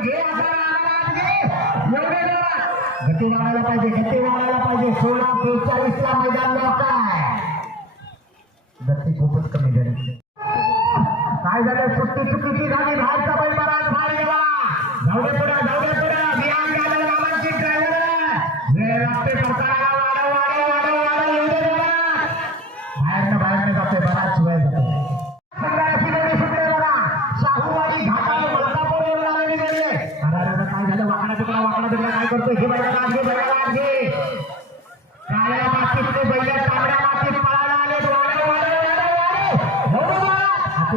घे आता गती पाहिजे गती वाढायला पाहिजे. सोळा बेचाळीस ला मैदान काय खूपच कमी झाली. काय झालं? सुट्टी चुकीची झाली. बाहेरचा बैल बराच बाहेर गेला. जाऊ पुढे.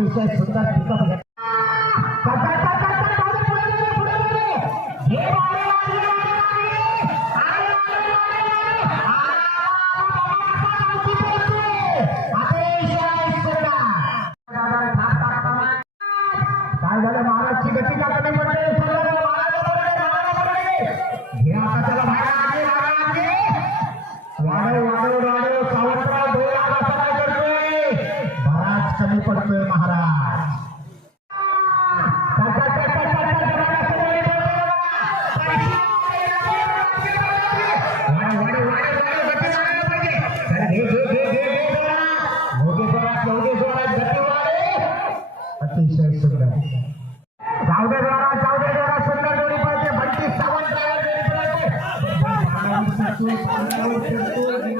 दिवसात सुद्धा काय झालं महाराजची गती का कमी पडते हे आता त्याला पटवे महाराज सावंत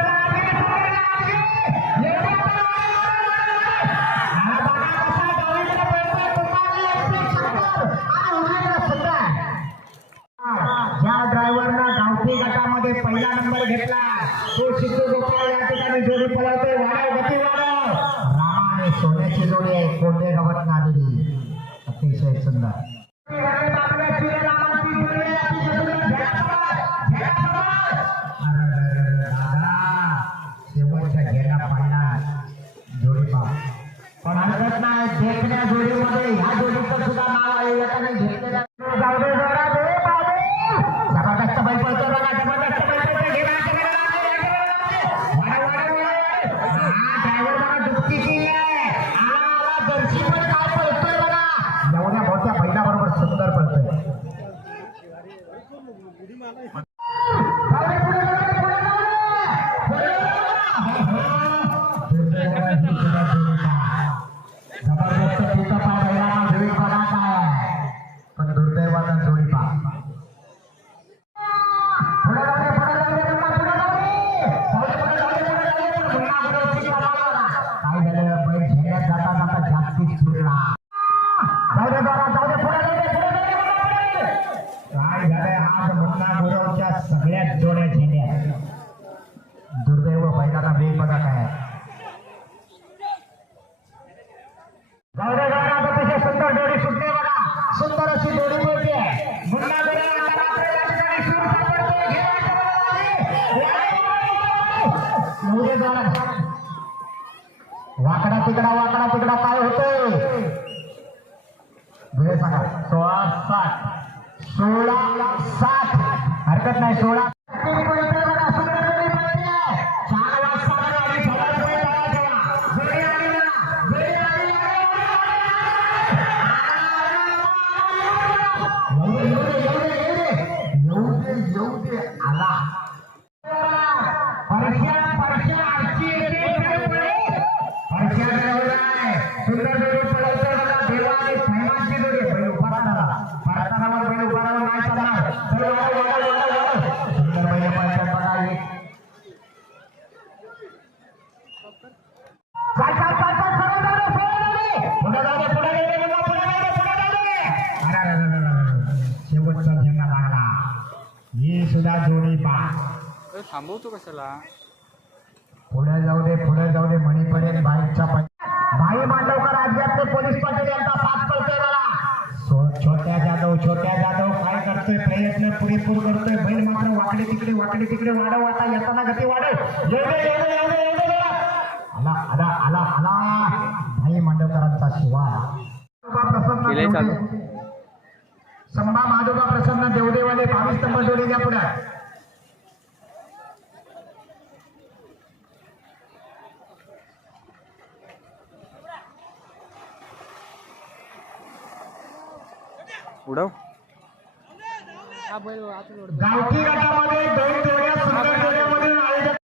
मध्ये पहिला नंबर घेतला. तो शिशू गोपाळ या ठिकाणी जोडी पळवते वाढव गती वाढव. रामा आणि सोन्याची जोडी आहे. कोणते गवत नादिली अतिशय सुंदर. पण हरकत नाही. देखण्या जोडीमध्ये ह्या जोडीचं सुद्धा नाव आहे. एकाने घेतलेल्या Kok mau? निघालाय आज गुरुच्या सगळ्यात जोड्या झेल्या दुर्दैव बैलाला वेळ बघा काय. सुंदर वाकडा तिकडा वाकडा तिकडा काय होतोय? वेळ सांगा. सोळा साठ. सोळा सात हरकत नाही सोळा तुझा जोडी पा. थांबवतो कशाला? पुढे जाऊ दे पुढे जाऊ दे म्हणी पडेल बाईकचा भाई मांडवकर राज्यातले पोलीस पाटील यांचा साथ करतोय मला. छोट्या जाधव छोट्या जाधव काय करतोय? प्रयत्न पुरेपूर करतोय. बैल मात्र वाकडे तिकडे वाकडे तिकडे वाढव आता येताना गती वाढव. आला आला आला आला. भाई मांडवकरांचा शिवाय. प्रसन्न संभा महादेवा प्रसन्न देवदेवाने बावीस स्तंभ जोडीच्या पुण्यात उडव. गावठी गटामध्ये दोन जोड्या सुंदर जोड्यामध्ये